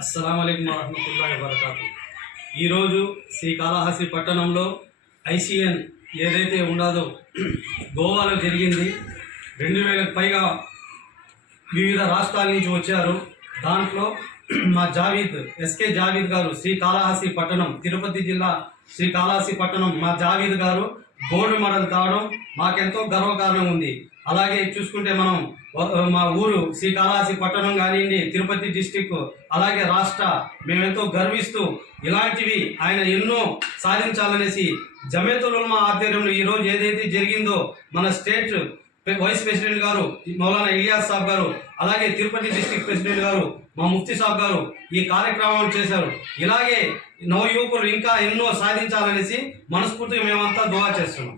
అస్సలాము అలైకుం వరహ్మతుల్లాహి వబరకాతుహు. ఈరోజు శ్రీకాళహస్తి పట్టణంలో ఐసిఎన్ ఏదైతే ఉండదో గోవాలో జరిగింది. 2000కు పైగా వివిధ రాష్ట్రాల నుంచి వచ్చారు. దాంట్లో మా జావీద్ ఎస్కే జావీద్ గారు శ్రీకాళహస్తి పట్టణం, తిరుపతి జిల్లా శ్రీకాళహస్తి పట్టణం మా జావీద్ గారు గోల్డ్ మెడల్ తావడం మాకెంతో గర్వకారణం ఉంది. అలాగే చూసుకుంటే మనం మా ఊరు శ్రీకాళహస్తి పట్టణం కానివ్వండి, తిరుపతి డిస్టిక్, అలాగే రాష్ట్ర మేమెంతో గర్విస్తూ ఇలాంటివి ఆయన ఎన్నో సాధించాలనేసి జమీయతుల్ ఉలమా ఆధ్వర్యంలో ఈరోజు ఏదైతే జరిగిందో మన స్టేట్ వైస్ ప్రెసిడెంట్ గారు మౌలానా ఇలియాస్ సాబ్ గారు, అలాగే తిరుపతి డిస్టిక్ ప్రెసిడెంట్ గారు మా ముఫ్తీ సాబ్ గారు ఈ కార్యక్రమం చేశారు. ఇలాగే నవ యువకులు ఇంకా ఎన్నో సాధించాలనేసి మనస్ఫూర్తిగా మేమంతా దుఆ చేస్తున్నాం.